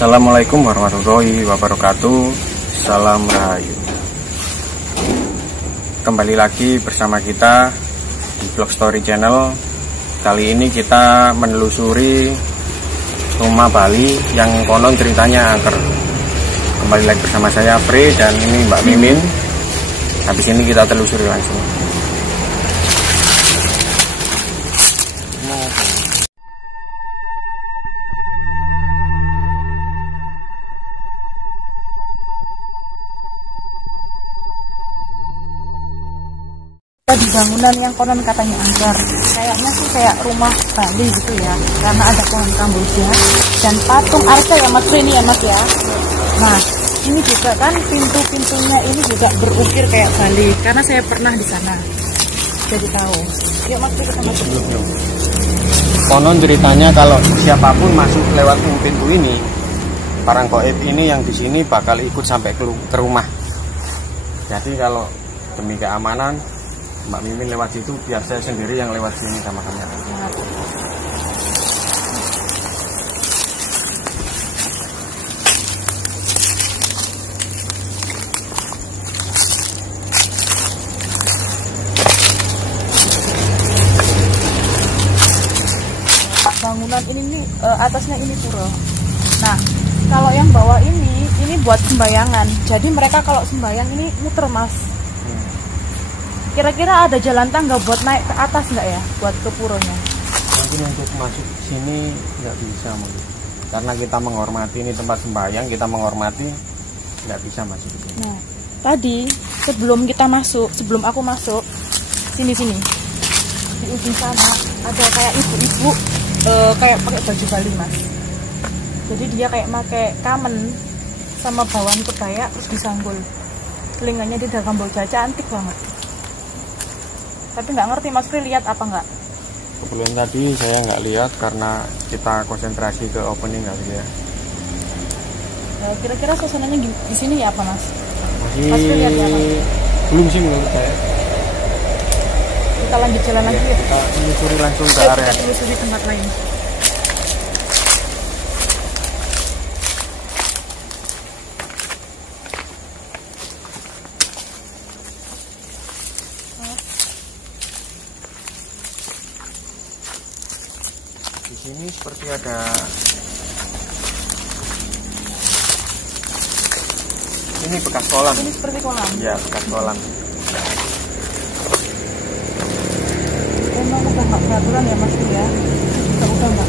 Assalamualaikum warahmatullahi wabarakatuh. Salam Rahayu. Kembali lagi bersama kita di Vlog Story Channel. Kali ini kita menelusuri rumah Bali yang konon ceritanya angker. Kembali lagi bersama saya Fre dan ini Mbak Mimin. Habis ini kita telusuri langsung. Di bangunan yang konon katanya angker, kayaknya sih kayak rumah Bali gitu ya, karena ada pohon kamboja dan patung arca ya Mas ini ya Mas ya. Nah ini juga kan pintu-pintunya ini juga berukir kayak Bali, karena saya pernah di sana jadi tahu. Yuk Mas kita masuk. Konon ceritanya kalau siapapun masuk lewat pintu ini, barang gaib ini yang di sini bakal ikut sampai ke rumah. Jadi kalau demi keamanan Mbak Mimin lewat situ, biar saya sendiri yang lewat sini sama kamera. Bangunan ini nih atasnya ini pura. Nah kalau yang bawah ini buat sembayangan. Jadi mereka kalau sembayang ini muter Mas. Kira-kira ada jalan tangga buat naik ke atas nggak ya, buat ke puronya? Mungkin untuk masuk sini nggak bisa mungkin. Karena kita menghormati ini tempat sembahyang, kita menghormati, nggak bisa masuk ke sini. Nah, tadi sebelum aku masuk, sini di ujung sana ada kayak ibu-ibu kayak pakai baju Bali Mas. Jadi dia kayak pakai kamen sama bawaan kebaya terus disanggul. Telinganya di dalam kamboja cantik banget. Tapi nggak ngerti Mas Pri lihat apa nggak? Kebetulan tadi saya nggak lihat karena kita konsentrasi ke opening kali ya. Kira-kira suasananya di sini ya apa Mas? Masih Mas Pri lihat ya Mas? Belum sih menurut saya. Kita lanjut jalan lagi ya. Kita menyusuri langsung ke area. Kita telusuri tempat lain. Di sini seperti ada ini bekas kolam. Ini seperti kolam. Ya, bekas kolam. Emang udah nggak peraturan ya Mas ya? Kita udah nggak,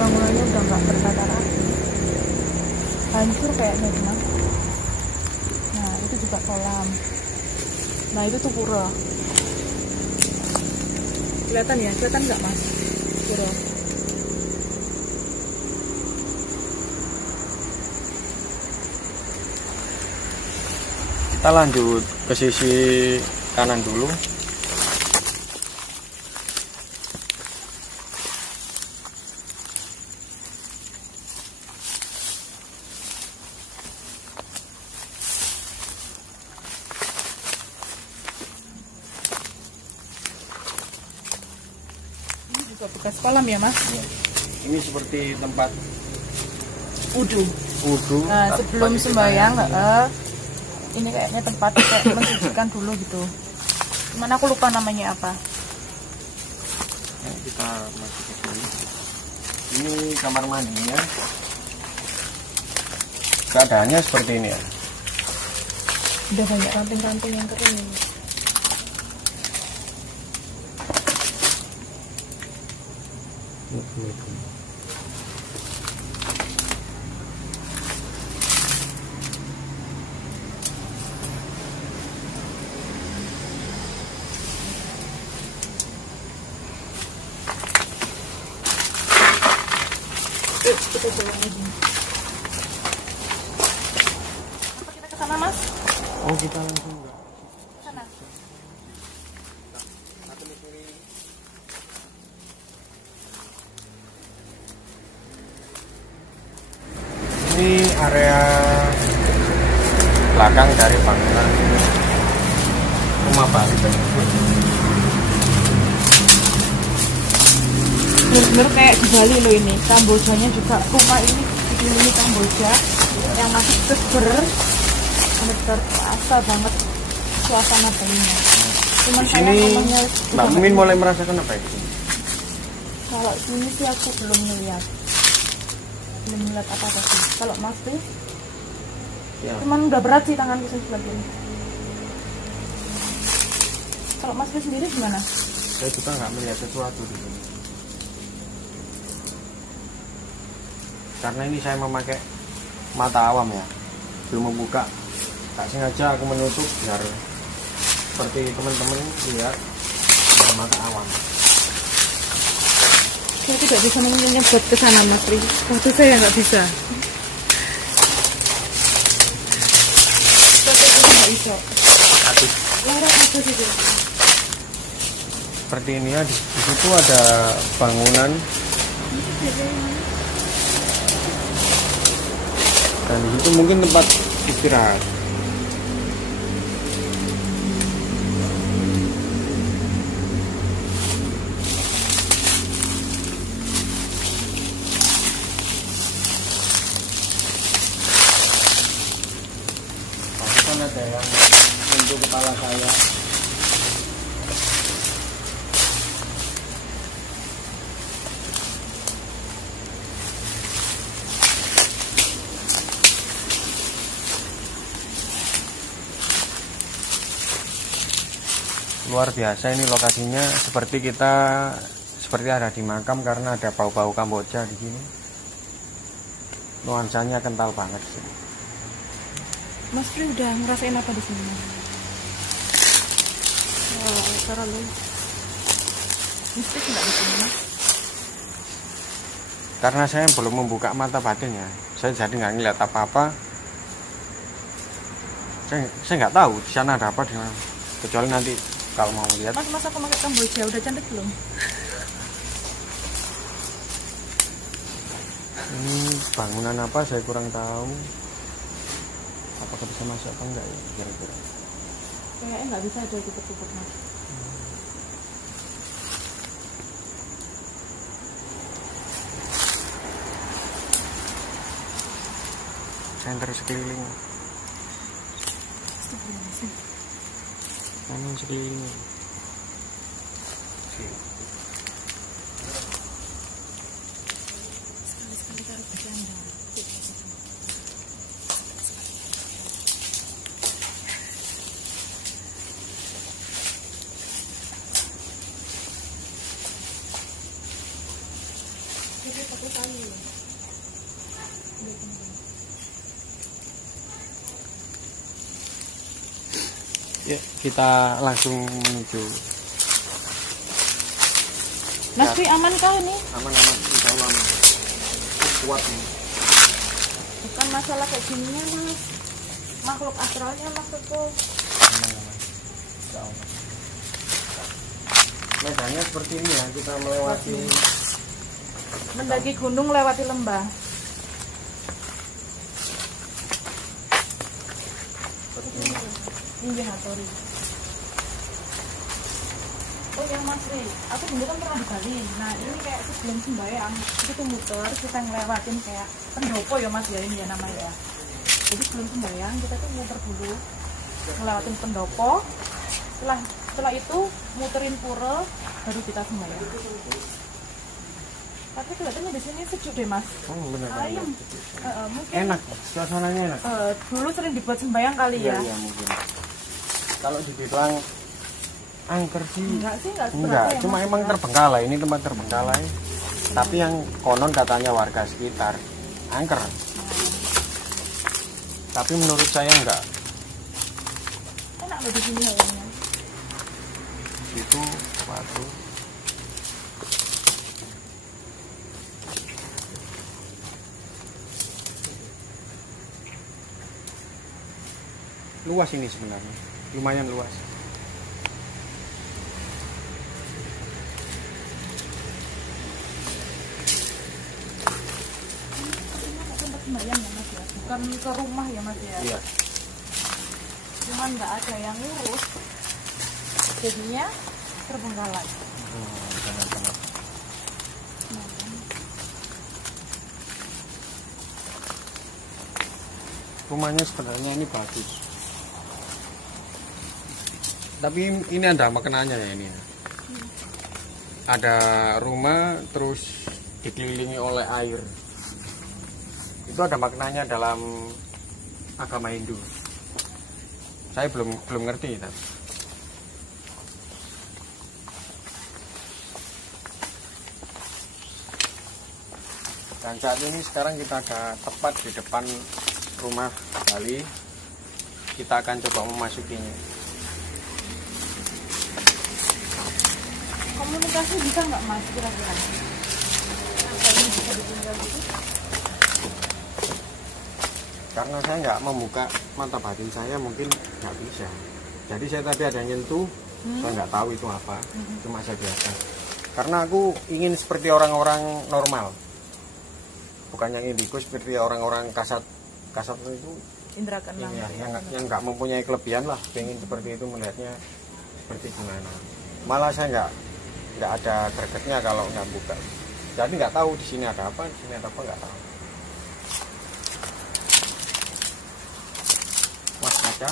bangunannya udah nggak bertata rapi, hancur kayaknya Mas. Nah itu juga kolam. Nah itu tuh pura. Kelihatan ya? Kelihatan nggak Mas? Pura. Kita lanjut ke sisi kanan dulu. Ini juga bekas kolam ya Mas? Ini seperti tempat Wudhu. tempat Nah sebelum sembahyang, ini kayaknya tempat kayak mensucikan dulu gitu. Cuman aku lupa namanya apa. Nah, kita masuk ke sini. Ini kamar mandinya. Keadaannya seperti ini ya. Udah banyak ranting-ranting yang kering. Kita jalan lagi. Apa kita ke sana Mas? Oh, kita langsung enggak. Sana. Ini area belakang dari bangunan rumah Bali. Bener-bener kayak di Bali loh ini. Kambojanya juga, rumah ini dikelilingi Kamboja yang masih seger, terasa banget suasana Balinya. Cuman di sini Mbak Mimin mulai merasakan apa itu? Kalau sini sih aku belum melihat apa-apa sih. Kalau Mas Pri, Ya. cuman udah berat sih tanganku sebelah kiri. Kalau Mas Pri sendiri gimana? Saya juga nggak melihat sesuatu di sini. Karena ini saya memakai mata awam ya, belum membuka. Tak sengaja aku menutup biar seperti teman-teman lihat dengan mata awam. Saya tidak bisa menyebut ke sana, Mas Pri. Waktu saya nggak bisa. Saya nggak bisa. Lara apa sih? Seperti ini ya, di situ ada bangunan. Dan di situ mungkin tempat istirahat. Bahkan ada yang untuk kepala saya. Luar biasa ini lokasinya, seperti ada di makam karena ada bau-bau Kamboja di sini. Nuansanya kental banget sih. Mas Pri udah ngerasain apa di sini? Oh, cara lu. Mistik nggak di sini, Mas? Karena saya belum membuka mata batin ya, saya jadi nggak ngeliat apa-apa. Saya nggak tahu di sana ada apa, kecuali nanti kalau mau lihat. Mas aku pakai Kamboja udah cantik belum? Ini bangunan apa saya kurang tahu. Apakah bisa masuk apa enggak ya kira-kira? Kayaknya nggak bisa, ada tutup-tutup, Mas. Center sekeliling. Mana sekeliling? Sekali-sekali taruh bercanda. Jadi satu kali ya. Ya, kita langsung menuju. Mas Pri aman kah ini? Aman-aman, insya Allah aman. Kuat nih. Bukan masalah kayak gininya, Mas. Makhluk astralnya maksudku. Aman-aman. Insya Allah. Medannya seperti ini ya, kita melewati. Mendaki gunung lewati lembah. Ini Hatori. Oh ya Mas Ri, aku dulu kan pernah di Bali. Nah ini kayak sebelum sembahyang itu muter, kita ngelewatin kayak pendopo ya Mas ya, ini ya namanya ya. Jadi sebelum sembahyang kita tuh muter dulu, ngelewatin pendopo. Setelah itu muterin pura, baru kita sembahyang. Tapi kelihatannya di sini sejuk deh Mas. Oh benar. Ayam. Mungkin Enak, suasananya enak. dulu sering dibuat sembahyang kali ya. Iya mungkin. Kalau dibilang angker sih Enggak, enggak, cuma emang terbengkalai, ini tempat terbengkalai. Tapi yang konon katanya warga sekitar angker. Tapi menurut saya enggak. Enak loh di sini ayamnya. Itu batu. Luas ini sebenarnya, lumayan luas. Tempat sembahyang ya Mas ya, bukan ke rumah ya Mas ya. Iya. Cuman nggak ada yang ngurus, jadinya terbengkalai. Benar-benar. Nah, kan. rumahnya sebenarnya ini bagus, tapi ini ada maknanya ya ini ya. Ada rumah terus dikelilingi oleh air, itu ada maknanya dalam agama Hindu. Saya belum ngerti tapi. Dan saat ini sekarang kita ada tepat di depan rumah Bali. Kita akan coba memasukinya. Komunikasi bisa nggak Mas kira-kira? Apa ini bisa ditinggal gitu? Karena saya nggak membuka mata batin saya, mungkin nggak bisa. Jadi saya tadi ada nyentuh, saya nggak tahu itu apa, cuma saya biasa. Karena aku ingin seperti orang-orang normal, bukan yang indigo seperti orang-orang kasat itu. Indra keenam. Ya, yang nggak mempunyai kelebihan lah, pengen seperti itu, melihatnya seperti gimana. Malah saya nggak ada gregetnya kalau nggak buka. Jadi nggak tahu di sini ada apa, di sini ada apa, nggak tahu. Mas kaca.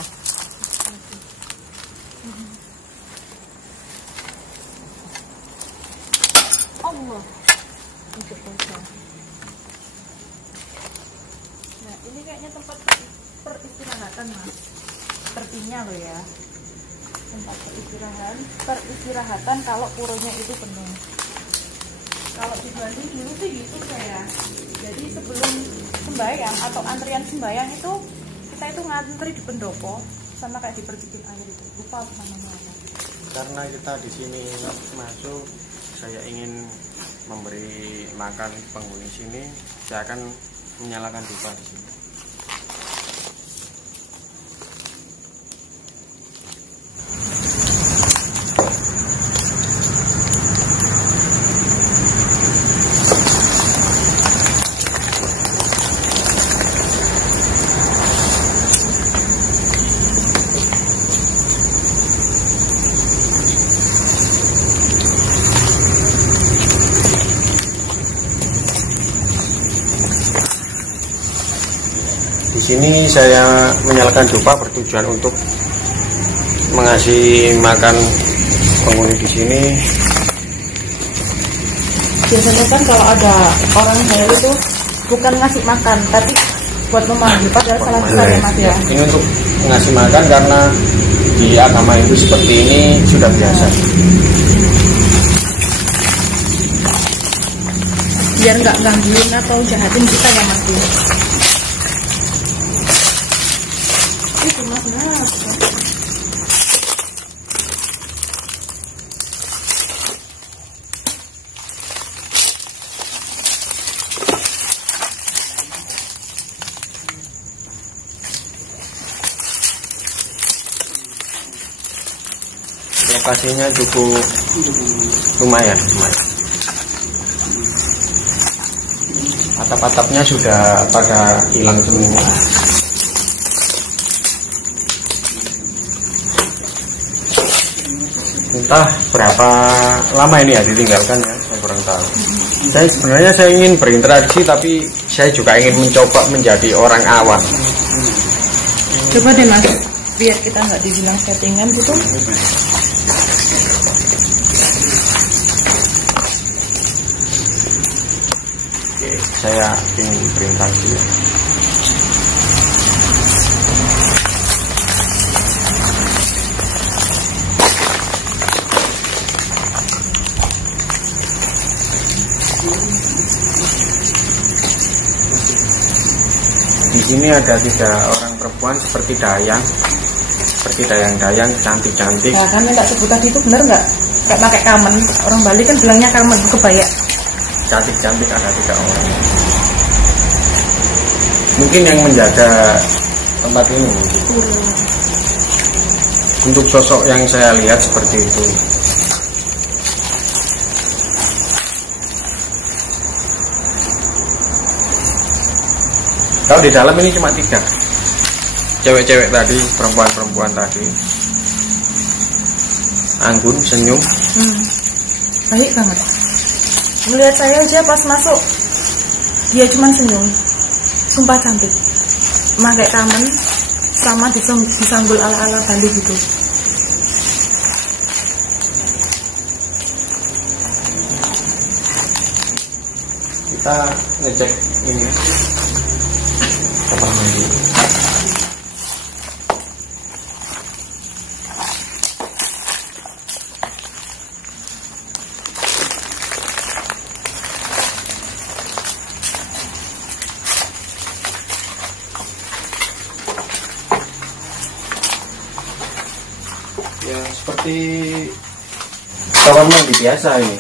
Allah. Untuk kaca. Nah, ini kayaknya tempat peristirahatan Mas. Sepertinya loh ya. Tempat peristirahatan kalau puronya itu penuh. Kalau di Bali dulu sih gitu saya. Jadi sebelum sembahyang atau antrian sembahyang itu kita itu ngantri di pendopo sama kayak di percikin air itu. Lupa namanya apa. Karena kita di sini masuk, saya ingin memberi makan penghuni sini. Saya akan menyalakan dupa di sini. Di sini saya menyalakan dupa bertujuan untuk mengasih makan penghuni di sini. Biasanya kan kalau ada orang hayal itu bukan ngasih makan, tapi buat memanggil, padahal salah besar ya Mas ya. Ini untuk mengasih makan karena di agama Hindu seperti ini sudah biasa. Biar nggak gangguin atau jahatin kita ya Mas. Itu Mas. Lokasinya cukup lumayan. Atap-atapnya sudah pada hilang semua. Entah berapa lama ini ya ditinggalkan ya, saya kurang tahu. Sebenarnya saya ingin berinteraksi, tapi saya juga ingin mencoba menjadi orang awam. Coba deh Mas, biar kita nggak dibilang settingan gitu. Oke, saya ingin berinteraksi. Di sini ada 3 orang perempuan seperti dayang-dayang cantik-cantik. Nah kan yang tak sebut tadi itu bener nggak? Kayak pakai kamen. Orang Bali kan bilangnya kamen, kebaya. Cantik-cantik ada 3 orang. Mungkin yang menjaga tempat ini mungkin. Untuk sosok yang saya lihat seperti itu. Kalau di dalam ini cuma 3 cewek-cewek tadi, perempuan-perempuan tadi. Anggun, senyum. Baik banget. Melihat saya aja pas masuk, dia cuma senyum. Sumpah cantik. pakai kamen sama disanggul ala-ala Bali gitu. Kita ngecek ini ya, kamar mandi. Ya seperti kamar mandi biasa ini.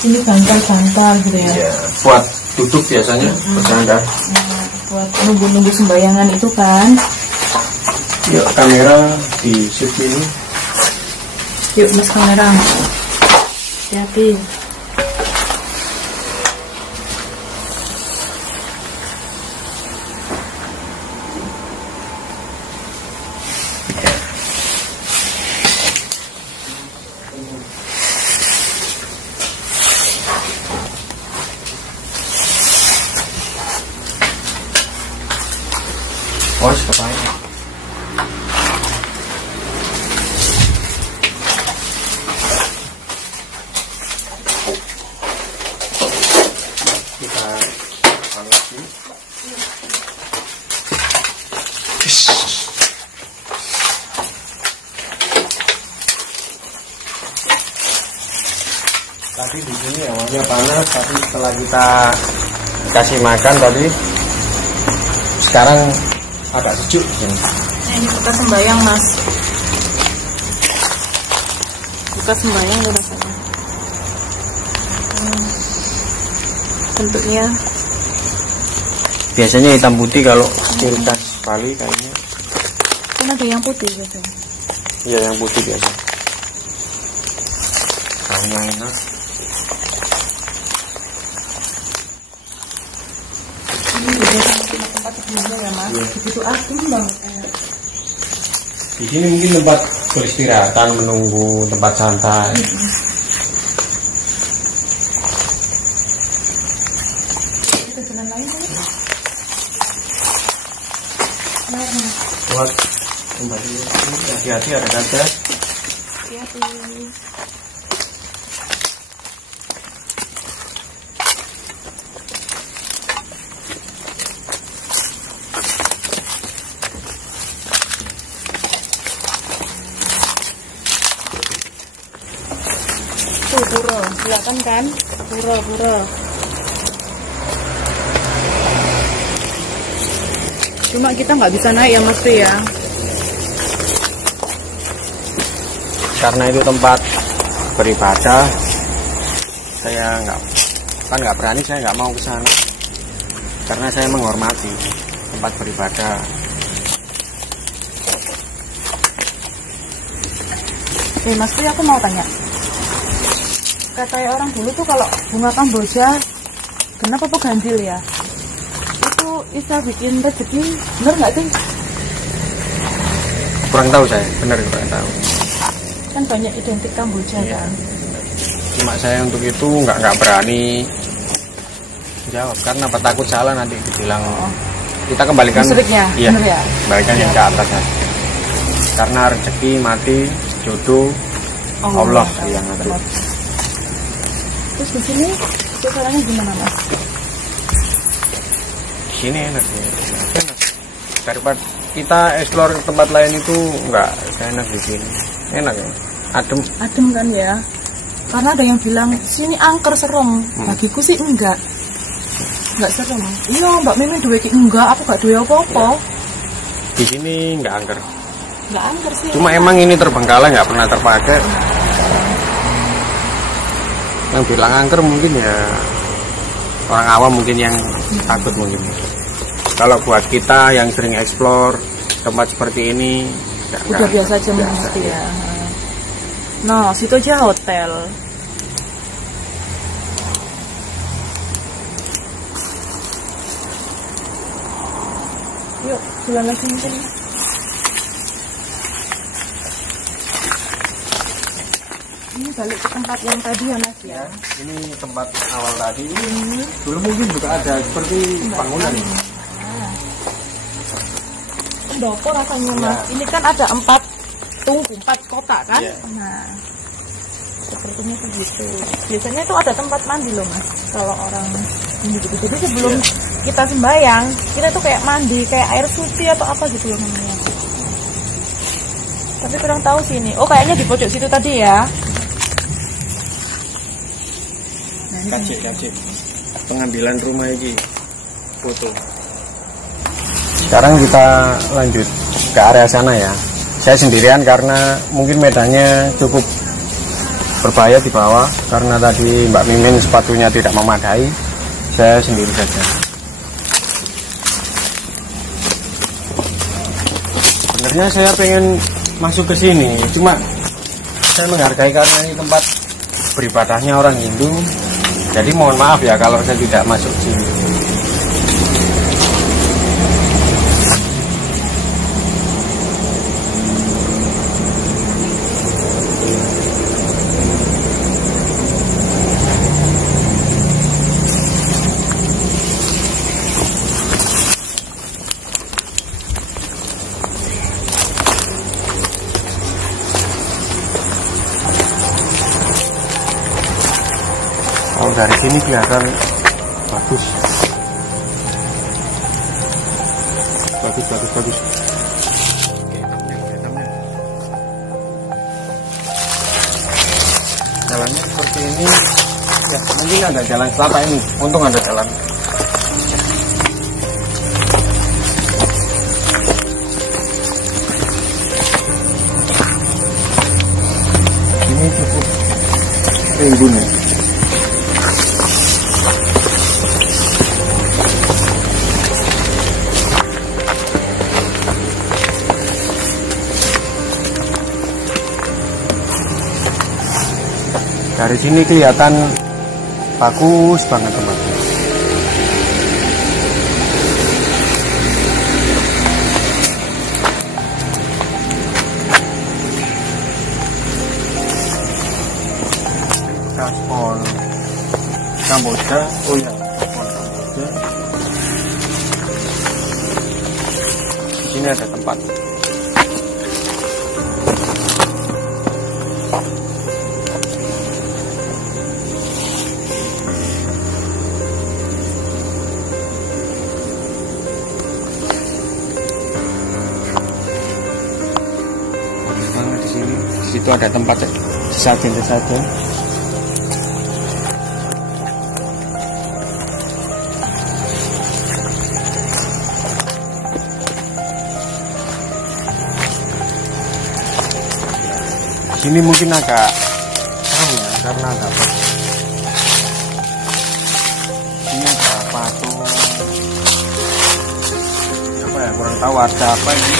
Ini bantal-bantal gitu ya. Iya, buat duduk biasanya, bersandar. Nah, buat nunggu-nunggu sembayangan itu kan. Yuk kamera di sini. Yuk mas kamera. Hati-hati. Oh, kepala. Kita lagi. Tadi di sini awalnya panas, tapi setelah kita kasih makan tadi, sekarang agak sejuk. Nah, ini buka sembayang mas. Buka sembayang loh rasanya. Bentuknya biasanya hitam putih kalau ciri khas Bali kayaknya. kan ada yang putih biasanya. Iya yang putih biasa. Baunya enak. Ini beda sama tempat sebelumnya ya mas. Iya. Begitu asing banget. Di sini mungkin tempat peristirahatan, menunggu tempat santai. Kita jalan lain kan? Buat kembali, hati-hati ada kaca. Hati-hati. Tuh pura, kelihatan kan? Pura. Cuma kita nggak bisa naik ya mas ya. Karena itu tempat beribadah, saya nggak berani, saya nggak mau ke sana. Karena saya menghormati tempat beribadah. Mas Pri, aku mau tanya. Katanya orang dulu tuh kalau bunga Kamboja kenapa kok ganjil ya? Itu bisa bikin rezeki, bener nggak sih? Kurang tahu saya, benar kurang tahu. Kan banyak identik Kamboja Iya. kan. Cuma saya untuk itu nggak berani jawab karena apa, takut salah nanti dibilang. Kita kembalikan Musyriknya, iya, bener ya? kembalikan yang ke atas ya. Karena rezeki, mati, jodoh Allah yang ngatur. Terus di sini suasananya gimana mas? Di sini enak ya. Enak. Daripada kita explore tempat lain itu nggak enak di sini. Enak ya, Adem kan ya? Karena ada yang bilang sini angker serem. Bagiku sih enggak serem. Iya Mbak Mimin duwe enggak, aku gak duwe apa-apa. Di sini nggak angker. Nggak angker sih. Cuma emang ini terbengkalai, nggak pernah terpakai. Yang bilang angker mungkin ya orang awam mungkin yang takut mungkin. Kalau buat kita yang sering explore tempat seperti ini udah biasa aja mesti ya. Nah, situ aja hotel. Yuk, jalan lagi mungkin. Ini balik ke tempat yang tadi ya Mas ya. Ini tempat awal tadi. Dulu mungkin juga ada seperti bangunan. Pendopo rasanya Mas. Ini kan ada 4 kotak kan. Nah, sepertinya begitu. Biasanya itu ada tempat mandi loh Mas. Kalau orang ini gitu. Jadi sebelum kita sembahyang, kita tuh kayak mandi, kayak air suci atau apa gitu loh namanya. Tapi kurang tahu sih ini. Oh kayaknya di pojok situ tadi ya. Kacik pengambilan rumah ini foto. Sekarang kita lanjut ke area sana ya. Saya sendirian karena mungkin medannya cukup berbahaya di bawah, karena tadi Mbak Mimin sepatunya tidak memadai. Saya sendiri saja. Sebenarnya saya pengen masuk ke sini, cuma saya menghargai karena ini tempat beribadahnya orang Hindu. Jadi mohon maaf ya kalau saya tidak masuk sini. Kalau dari sini kelihatan bagus. Jalannya seperti ini. Ya, mungkin ada jalan selatan ini. Untung ada jalan. Ini cukup rimbun ya. Dari sini kelihatan bagus banget tempatnya. Pol Kamboja, oh ya, Pol Kamboja. Di sini ada tempat. Di situ ada tempat sesajen. Sini mungkin agak serem ya karena ada apa? Ini ada patung apa ya, kurang tahu ada apa ini.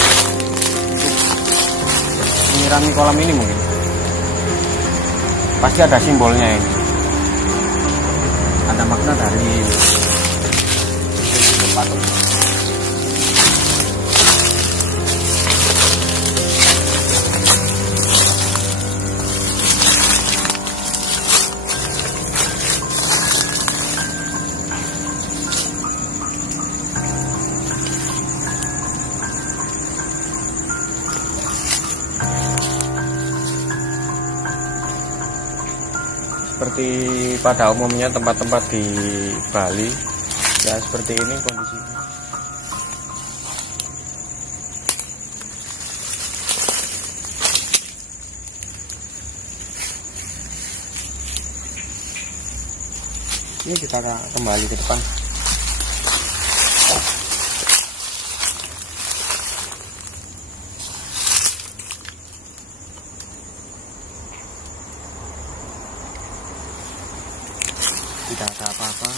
Menyirami kolam ini mungkin. Pasti ada simbolnya ini. Ada makna dari patung. Seperti pada umumnya tempat-tempat di Bali ya seperti ini kondisinya. Ini kita kembali ke depan. Tidak ada apa-apa.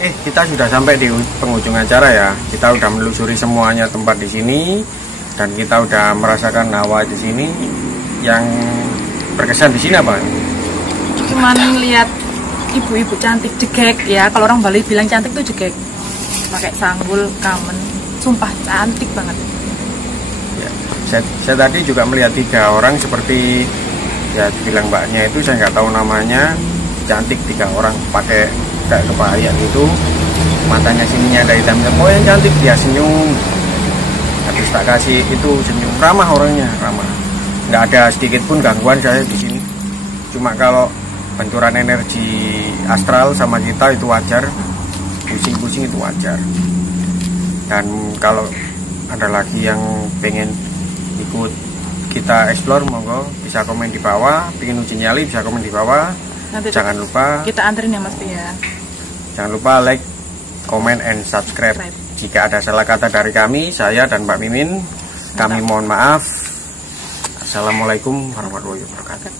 Kita sudah sampai di penghujung acara ya. Kita udah menelusuri semuanya tempat di sini dan kita udah merasakan hawa di sini. Yang berkesan di sini apa? Cuman lihat ibu-ibu cantik, jegek ya. Kalau orang Bali bilang cantik tuh jegek. Pakai sanggul, kamen, sumpah cantik banget. Ya, saya tadi juga melihat 3 orang seperti ya bilang mbaknya itu, saya nggak tahu namanya, cantik 3 orang pakai kayak kebaya gitu, matanya sininya ada hitam-hitam. Oh yang cantik, dia senyum. Habis tak kasih itu senyum, ramah orangnya, ramah. Nggak ada sedikit pun gangguan saya di sini. Cuma kalau benturan energi astral sama kita itu wajar, pusing-pusing itu wajar. Dan kalau ada lagi yang pengen ikut kita explore, monggo bisa komen di bawah. Pengen uji nyali bisa komen di bawah. Nanti jangan lupa kita anterin ya Mas ya. Jangan lupa like, comment, and subscribe. Jika ada salah kata dari kami, saya dan Mbak Mimin, kami mohon maaf. Assalamualaikum warahmatullahi wabarakatuh.